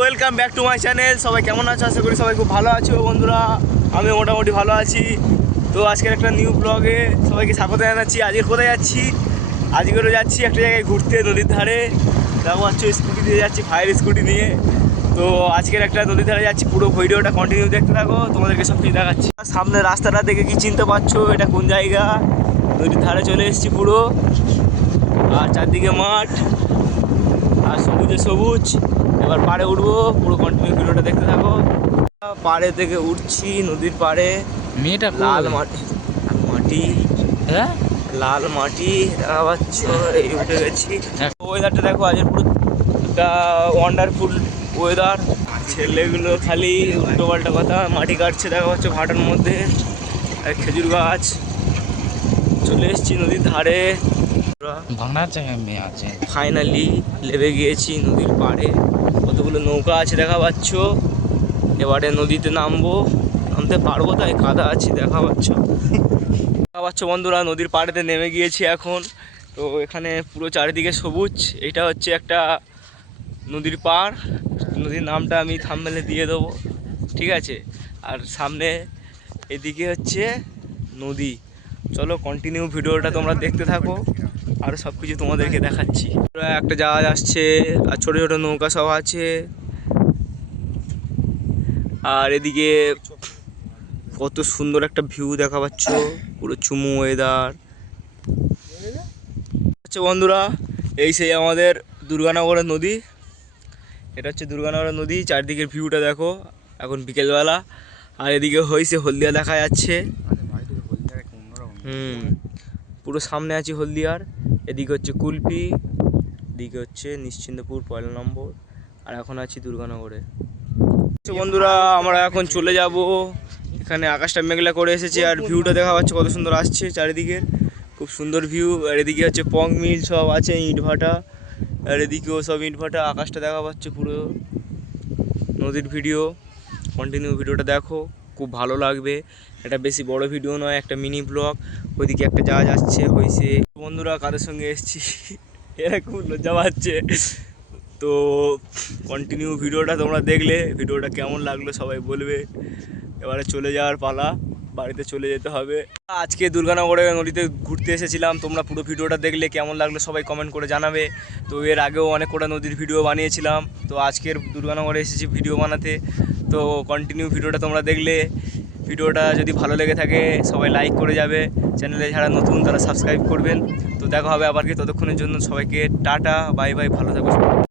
Welcome back to my channel. সবাই কেমন আছো? আশা করি সবাই খুব ভালো আছো বন্ধুরা। আমি মোটামুটি ভালো আছি। তো আজকের একটা নিউ ব্লগে সবাইকে স্বাগত জানাচ্ছি। আজকে কোথায় যাচ্ছি? আজকেরও যাচ্ছি একটা জায়গায় ঘুরতে, নদীর ধারে। দেখো পাচ্ছ স্কুটি দিয়ে যাচ্ছি, ফায়ার স্কুটি নিয়ে। তো আজকের একটা নদীর ধারে যাচ্ছি, পুরো ভিডিওটা কন্টিনিউ দেখতে থাকো, তোমাদেরকে সব কিছু দেখাচ্ছি। সামনে রাস্তাটা দেখে কি চিনতে পারছো এটা কোন জায়গা? নদীর ধারে চলে এসেছি পুরো, আর চারদিকে মাঠ আর সবুজে সবুজ। এবার পাড়ে উঠবো, পুরো কন্টিনিউ ভিডিওটা দেখতে থাকো। পাড়ে থেকে উঠছি, নদীর পাড়ে। মেয়েটা লাল মাটি, মাটি, হ্যাঁ লাল মাটি দেখা পাচ্ছ। এই উঠে গেছি। ওয়েদারটা দেখো, আজকে পুরো একটা ওয়ান্ডারফুল ওয়েদার। ছেলেগুলো খালি উল্টো পাল্টা কথা, মাটি কাটছে দেখা পাচ্ছে ভাটার মধ্যে। আর খেজুর গাছ। চলে এসেছি নদীর ধারে। ভাঙনার জায়গায় মেয়ে আছে। ফাইনালি লেবে গিয়েছি নদীর পাড়ে। কতগুলো নৌকা আছে দেখা পাচ্ছ। এবারে নদীতে নামতে পারবো, তাই কাদা আছে দেখা পাচ্ছ বন্ধুরা। নদীর পাড়েতে নেমে গিয়েছি এখন। তো এখানে পুরো চারিদিকে সবুজ। এটা হচ্ছে একটা নদীর পাড়। নদীর নামটা আমি থাম্বনেলে দিয়ে দেবো, ঠিক আছে? আর সামনে এদিকে হচ্ছে নদী। চলো কন্টিনিউ ভিডিওটা তোমরা দেখতে থাকো, আর সব কিছু তোমাদেরকে দেখাচ্ছি। একটা জাহাজ আসছে আর ছোট ছোট নৌকা সব আছে। আর এদিকে কত সুন্দর একটা ভিউ দেখা পাচ্ছ, পুরো চুমু ওয়েদার। আচ্ছা বন্ধুরা, এই সেই আমাদের দুর্গানগরের নদী। এটা হচ্ছে দুর্গানগরের নদী। চারদিকের ভিউটা দেখো, এখন বিকেলবেলা। আর এদিকে হয়েছে হলদিয়া দেখা যাচ্ছে। পুরো সামনে আছি হলদিয়ার। এদিকে হচ্ছে কুলপি, এদিকে হচ্ছে নিশ্চিন্তপুর 1 নম্বর। আর এখন আছি দুর্গানগরে। বন্ধুরা আমরা এখন চলে যাব। এখানে আকাশটা মেঘলা করে এসেছে, আর ভিউটা দেখা পাচ্ছে কত সুন্দর আসছে চারিদিকে। খুব সুন্দর ভিউ। আর এদিকে হচ্ছে পং মিল সব আছে, ইট ভাটা। আর এদিকেও সব ইট ভাটা। আকাশটা দেখা পাচ্ছে পুরো। নদীর ভিডিও, কন্টিনিউ ভিডিওটা দেখো, খুব ভালো লাগবে। এটা বেশি বড় ভিডিও নয়, একটা মিনি ব্লগ। ওইদিকে একটা জাহাজ আসছে হয়েছে। বন্ধুরা কাদের সঙ্গে এসেছি এরা খুব লজ্জা পাচ্ছে। তো কন্টিনিউ ভিডিওটা তোমরা দেখলে ভিডিওটা কেমন লাগলো সবাই বলবে। এবারে চলে যাওয়ার পালা, বাড়িতে চলে যেতে হবে। আজকে দুর্গানগরে নদীতে ঘুরতে এসেছিলাম। তোমরা পুরো ভিডিওটা দেখলে কেমন লাগলো সবাই কমেন্ট করে জানাবে। তো এর আগেও অনেক কটা নদীর ভিডিও বানিয়েছিলাম। তো আজকের দুর্গানগরে এসেছি ভিডিও বানাতে। তো কন্টিনিউ ভিডিওটা তোমরা দেখলে, ভিডিওটা যদি ভালো লেগে থাকে সবাই লাইক করে যাবে। চ্যানেলে যারা নতুন তারা সাবস্ক্রাইব করবেন। তো দেখা হবে আবার কি, ততক্ষণের জন্য সবাইকে টাটা, বাই বাই, ভালো থাকো।